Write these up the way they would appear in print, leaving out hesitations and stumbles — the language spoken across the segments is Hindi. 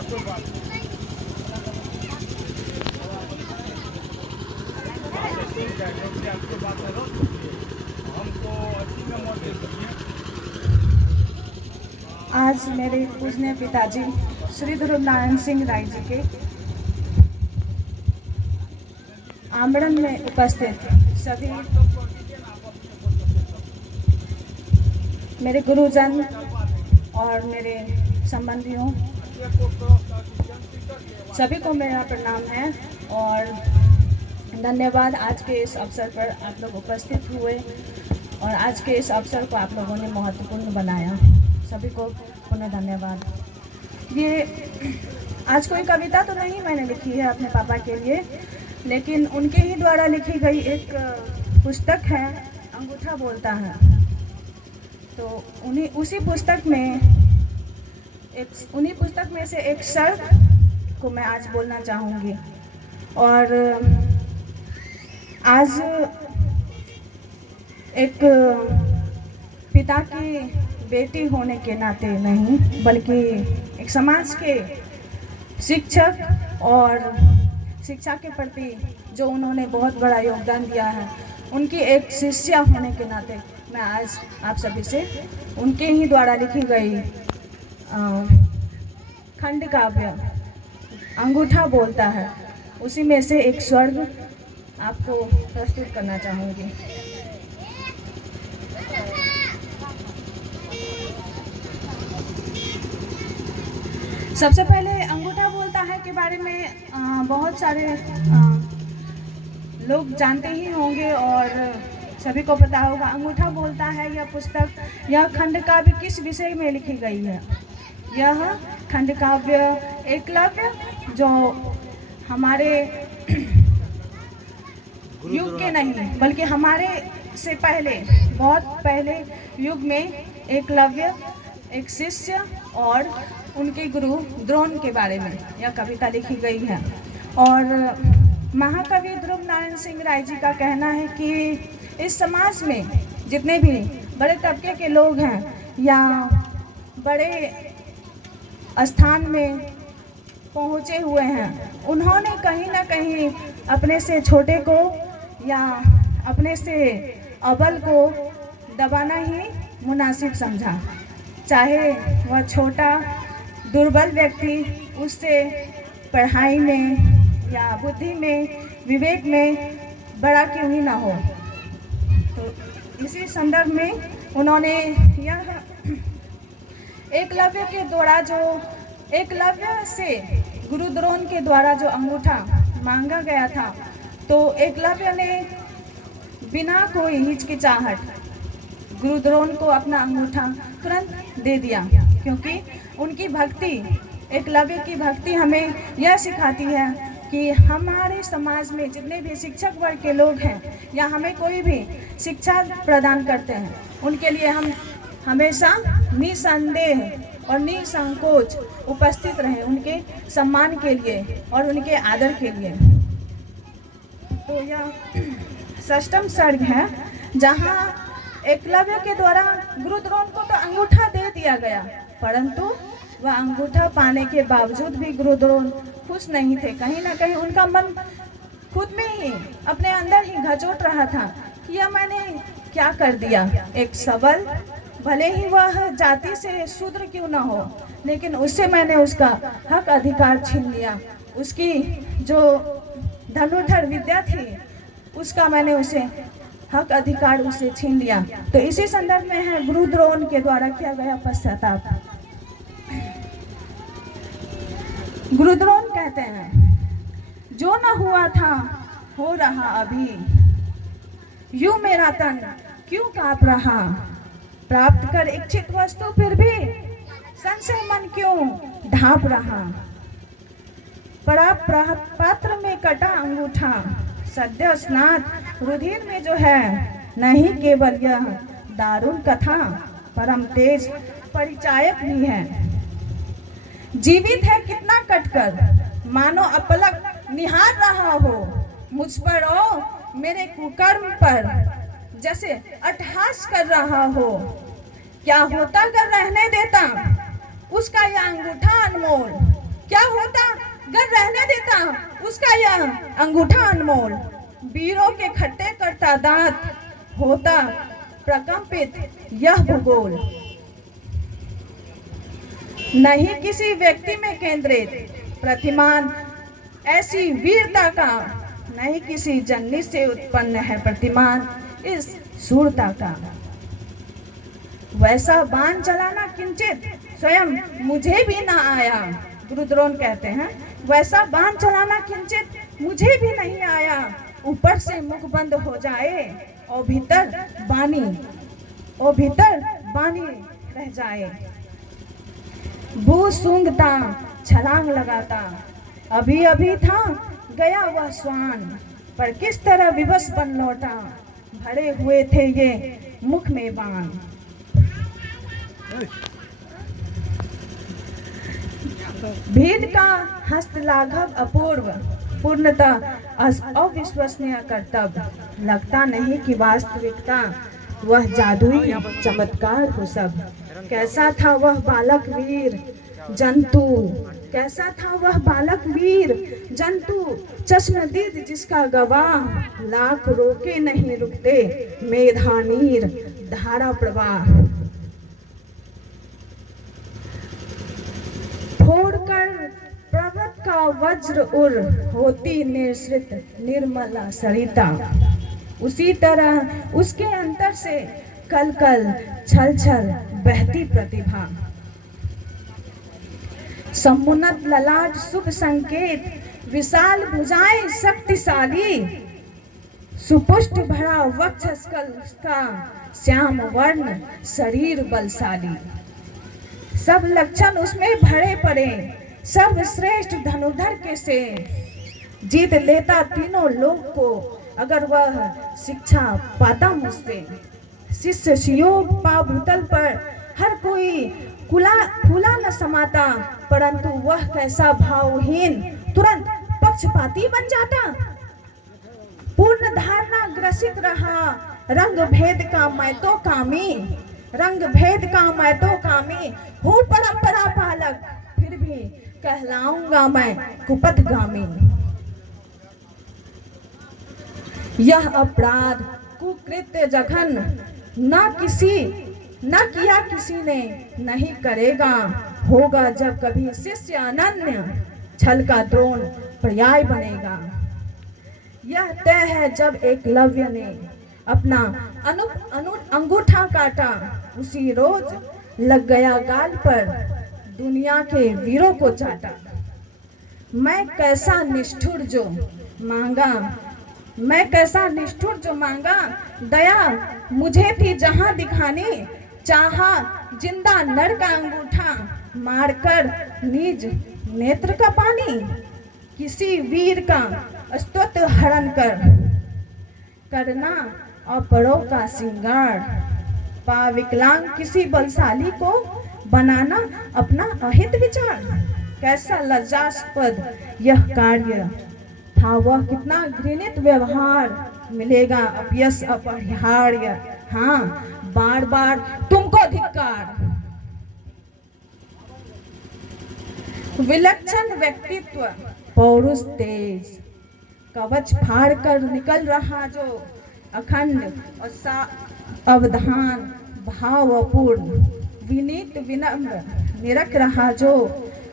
आज मेरे पूजनीय पिताजी श्री ध्रुव नारायण सिंह राय जी के आमरण में उपस्थित सभी मेरे गुरुजन और मेरे संबंधियों सभी को मेरा प्रणाम है और धन्यवाद। आज के इस अवसर पर आप लोग उपस्थित हुए और आज के इस अवसर को आप लोगों ने महत्वपूर्ण बनाया। सभी को पुनः धन्यवाद। ये आज कोई कविता तो नहीं मैंने लिखी है अपने पापा के लिए, लेकिन उनके ही द्वारा लिखी गई एक पुस्तक है, अंगूठा बोलता है। तो उसी पुस्तक में से एक शर्त को मैं आज बोलना चाहूँगी। और आज एक पिता की बेटी होने के नाते नहीं, बल्कि एक समाज के शिक्षक और शिक्षा के प्रति जो उन्होंने बहुत बड़ा योगदान दिया है, उनकी एक शिष्या होने के नाते मैं आज आप सभी से उनके ही द्वारा लिखी गई खंड काव्य अंगूठा बोलता है, उसी में से एक स्वर्ग आपको प्रस्तुत करना चाहूँगी। सबसे पहले अंगूठा बोलता है के बारे में बहुत सारे लोग जानते ही होंगे और सभी को पता होगा। अंगूठा बोलता है यह पुस्तक, यह खंड काव्य किस विषय में लिखी गई है? यह खंड काव्य एकलव्य जो हमारे युग के नहीं बल्कि हमारे से पहले, बहुत पहले युग में एकलव्य एक शिष्य और उनके गुरु द्रोण के बारे में यह कविता लिखी गई है। और महाकवि ध्रुव नारायण सिंह राय जी का कहना है कि इस समाज में जितने भी बड़े तबके के लोग हैं या बड़े स्थान में पहुँचे हुए हैं, उन्होंने कहीं ना कहीं अपने से छोटे को या अपने से अव्वल को दबाना ही मुनासिब समझा। चाहे वह छोटा दुर्बल व्यक्ति उससे पढ़ाई में या बुद्धि में, विवेक में बड़ा क्यों ही ना हो। तो इसी संदर्भ में उन्होंने यह एकलव्य के द्वारा जो एकलव्य से गुरु द्रोण के द्वारा जो अंगूठा मांगा गया था, तो एकलव्य ने बिना कोई हिचकिचाहट गुरु द्रोण को अपना अंगूठा तुरंत दे दिया, क्योंकि उनकी भक्ति, एकलव्य की भक्ति हमें यह सिखाती है कि हमारे समाज में जितने भी शिक्षक वर्ग के लोग हैं या हमें कोई भी शिक्षा प्रदान करते हैं, उनके लिए हम हमेशा निसंदेह और निसंकोच उपस्थित रहें, उनके सम्मान के लिए और उनके आदर के लिए। तो यह षष्ठम सर्ग है, जहाँ एकलव्य के द्वारा गुरु द्रोण को तो अंगूठा दे दिया गया, परंतु वह अंगूठा पाने के बावजूद भी गुरु द्रोण खुश नहीं थे। कहीं ना कहीं उनका मन खुद में ही अपने अंदर ही घचोट रहा था कि यह मैंने क्या कर दिया। एक सबल, भले ही वह जाति से शूद्र क्यों ना हो, लेकिन उससे मैंने उसका हक अधिकार छीन लिया। उसकी जो धनुर्धर विद्या थी उसका मैंने उसे हक अधिकार उसे छीन लिया। तो इसी संदर्भ में है गुरु द्रोण के द्वारा किया गया पश्चाताप। गुरु द्रोण कहते हैं, जो न हुआ था हो रहा अभी, यूं मेरा तन क्यों कांप रहा, प्राप्त कर इच्छित वस्तु फिर भी संशय मन क्यों ढांप रहा, पड़ा पात्र में कटा अंगूठा, सद्य स्नात रुधिर में जो है, नहीं केवल यह दारुण कथा, परम तेज परिचायक भी है। जीवित है कितना कटकर, मानो अपलक निहार रहा हो, मुझ पर ओ मेरे कुकर्म पर जैसे अट्टहास कर रहा हो। क्या होता अगर रहने देता उसका यह अंगूठा अनमोल, क्या होता गर रहने देता उसका यह अंगूठा अनमोल। वीरों के खट्टे करता दांत, होता प्रकंपित यह भूगोल। नहीं किसी व्यक्ति में केंद्रित प्रतिमान ऐसी वीरता का, नहीं किसी जननी से उत्पन्न है प्रतिमान इस शूरता का। वैसा बाण चलाना किंचित स्वयं मुझे भी ना आया, गुरु द्रोण कहते हैं वैसा बाण चलाना किंचित मुझे भी नहीं आया। ऊपर से मुख बंद हो जाए और भीतर बानी रह जाए। भू सूंघता छलांग लगाता, अभी अभी था गया वह श्वान, पर किस तरह विवश बन लौटा, भरे हुए थे ये मुख में बाण। भेद का हस्त लाघव अपूर्व, पूर्णतः अविश्वसनीय कर्तव्य। लगता नहीं कि वास्तविकता वह जादुई चमत्कार हो सब। कैसा था वह बालक वीर जंतु, कैसा था वह बालक वीर जंतु, चश्मदीद जिसका गवाह, लाख रोके नहीं रुकते मेधानीर धारा प्रवाह। फोड़कर पर्वत का वज्र उर, होती निश्रित निर्मला सरिता। उसी तरह उसके अंतर से कल कल छल छल बहती प्रतिभा। समुन्नत ललाट शुभ संकेत, विशाल भुजाएं शक्तिशाली, सुपुष्ट भरा वक्ष का श्याम वर्ण शरीर बलशाली। सब लक्षण उसमें भरे पड़े, सर्वश्रेष्ठ धनुधर के से जीत लेता तीनों लोग को, अगर वह शिक्षा पाता मुझसे। शिष्य सुयोग पा भूतल पर हर कोई फूला न समाता, परंतु वह कैसा भावहीन तुरंत पक्षपाती बन जाता। पूर्ण धारणा ग्रसित रहा, रंग भेद का मैं तो कामी, रंग भेद का मैं तो कामी हूँ परंपरा पालक, फिर भी कहलाऊंगा मैं कुपथगामी। यह अपराध कुकृत्य जघन न किया किसी ने, नहीं करेगा होगा जब कभी शिष्य अनन्य, छल का द्रोण पर्याय बनेगा। यह तय है जब एकलव्य ने अपना अंगूठा काटा, उसी रोज लग गया गाल पर दुनिया के वीरों को चाटा। मैं कैसा निष्ठुर जो मांगा, दया मुझे थी जहां दिखानी, चाहा जिंदा नर का अंगूठा, मारकर निज नेत्र का पानी। किसी वीर का स्तुत्व हरण करना अपरों का श्रृंगार, पाविकलांग किसी बलशाली को बनाना अपना अहित विचार। कैसा लज्जास्पद यह कार्य था, वह कितना घृणित व्यवहार, मिलेगा अपयश अपरिहार्य, हाँ बार बार तुमको धिक्कार। विलक्षण व्यक्तित्व पौरुष तेज, कवच फाड़ कर निकल रहा जो अखंड और अवधान भावपूर्ण, विनीत विनम्र निरख रहा जो,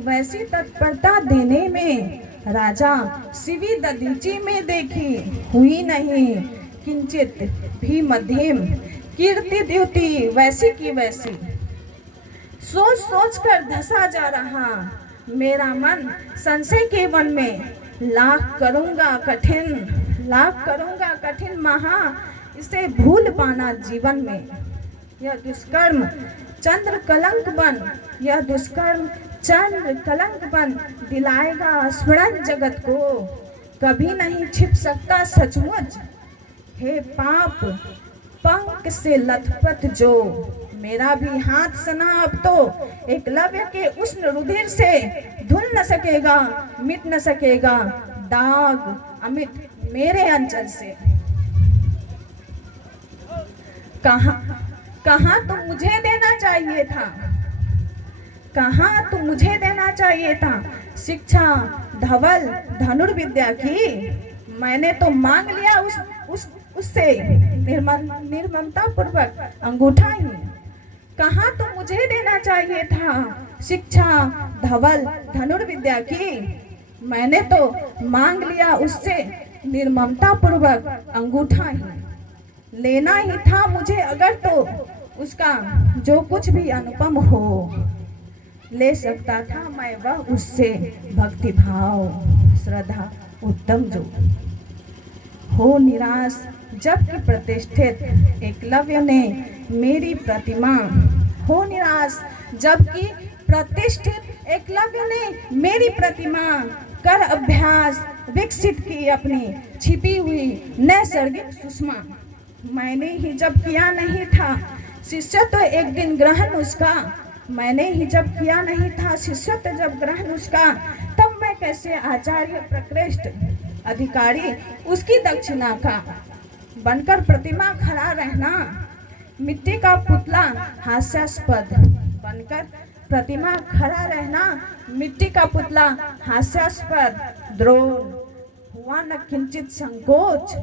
वैसी तत्परता देने में राजा शिवी दधीची में देखी हुई नहीं किंचित भी मध्यम, कीर्ति द्युति वैसी की वैसी। सोच सोच कर धसा जा रहा मेरा मन संशय के वन में, लाख करूंगा कठिन महा, इसे भूल पाना जीवन में। यह दुष्कर्म चंद्र कलंक बन दिलाएगा स्मरण जगत को, कभी नहीं छिप सकता सचमुच। हे पाप पंख से लथपथ जो, मेरा भी हाथ सना अब तो एकलव्य के उष्ण रुधिर से धुल न सकेगा, मिट न सकेगा दाग अमिट मेरे अंचल से। कहाँ तो मुझे देना चाहिए था, कहाँ तो मुझे देना चाहिए था शिक्षा धवल धनुर्विद्या की। मैंने तो मांग लिया उससे निर्ममता पूर्वक अंगूठा ही। कहाँ तो मुझे देना चाहिए था शिक्षा धवल धनुर्विद्या की। मैंने तो मांग लिया उससे निर्ममता पूर्वक अंगूठा ही। लेना ही था मुझे अगर तो उसका जो कुछ भी अनुपम हो। ले सकता था मैं वह उससे भक्ति भाव श्रद्धा उत्तम जो। हो निराश जबकि प्रतिष्ठित एकलव्य ने मेरी प्रतिमा। हो निराश जबकि प्रतिष्ठित एकलव्य ने मेरी प्रतिमा कर अभ्यास विकसित की अपनी छिपी हुई नैसर्गिक सुषमा। मैंने ही जब किया नहीं था शिष्य तो एक दिन ग्रहण उसका। मैंने ही जब किया नहीं था शिष्य तो जब ग्रहण उसका, तब मैं कैसे आचार्य प्रकृष्ट अधिकारी उसकी दक्षिणा का। बनकर प्रतिमा खड़ा रहना मिट्टी का पुतला हास्यास्पद। बनकर प्रतिमा खड़ा रहना मिट्टी का पुतला हास्यास्पद। द्रोण हुआ न किंचित संकोच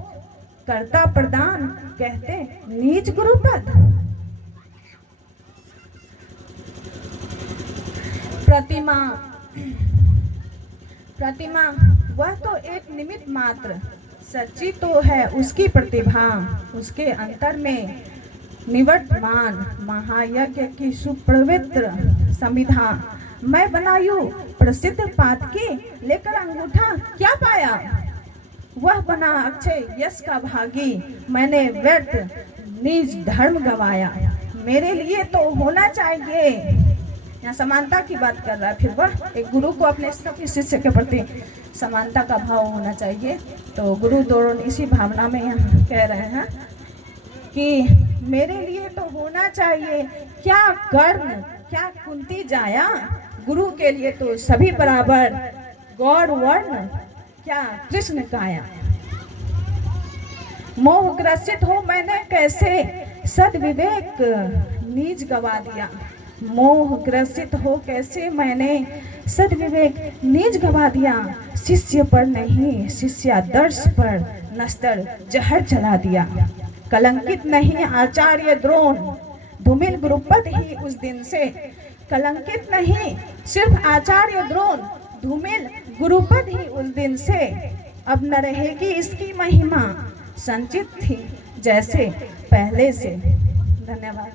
करता प्रदान कहते नीच गुरुपद। प्रतिमा वह तो एक निमित्त मात्र। सच्ची तो है उसकी प्रतिभा उसके अंतर में निवर्तमान महायज्ञ की सुपवित्र समिधा। मैं बनायु प्रसिद्ध पातकी लेकर अंगूठा क्या पाया। वह बना अक्षय यश का भागी। मैंने व्यर्थ निज धर्म गवाया। मेरे लिए तो होना चाहिए, यहाँ समानता की बात कर रहा है। फिर वह एक गुरु को अपने सभी शिष्य के प्रति समानता का भाव होना चाहिए। तो गुरु द्रोण इसी भावना में यहाँ कह रहे हैं कि मेरे लिए तो होना चाहिए क्या कर्ण क्या कुंती जाया। गुरु के लिए तो सभी बराबर गौर वर्ण क्या कृष्ण काया। मोह ग्रसित हो मैंने कैसे सद्विवेक नीज गवा दिया। मोह ग्रसित हो कैसे मैंने सद्विवेक नीज गवा दिया। शिष्य पर नहीं शिष्यादर्श पर नस्तर जहर चला दिया। कलंकित नहीं आचार्य द्रोण धूमिल गुरुपद ही उस दिन से। कलंकित नहीं सिर्फ आचार्य द्रोण धूमिल गुरुपद ही उस दिन से। अब न रहेगी इसकी महिमा संचित थी जैसे पहले से। धन्यवाद।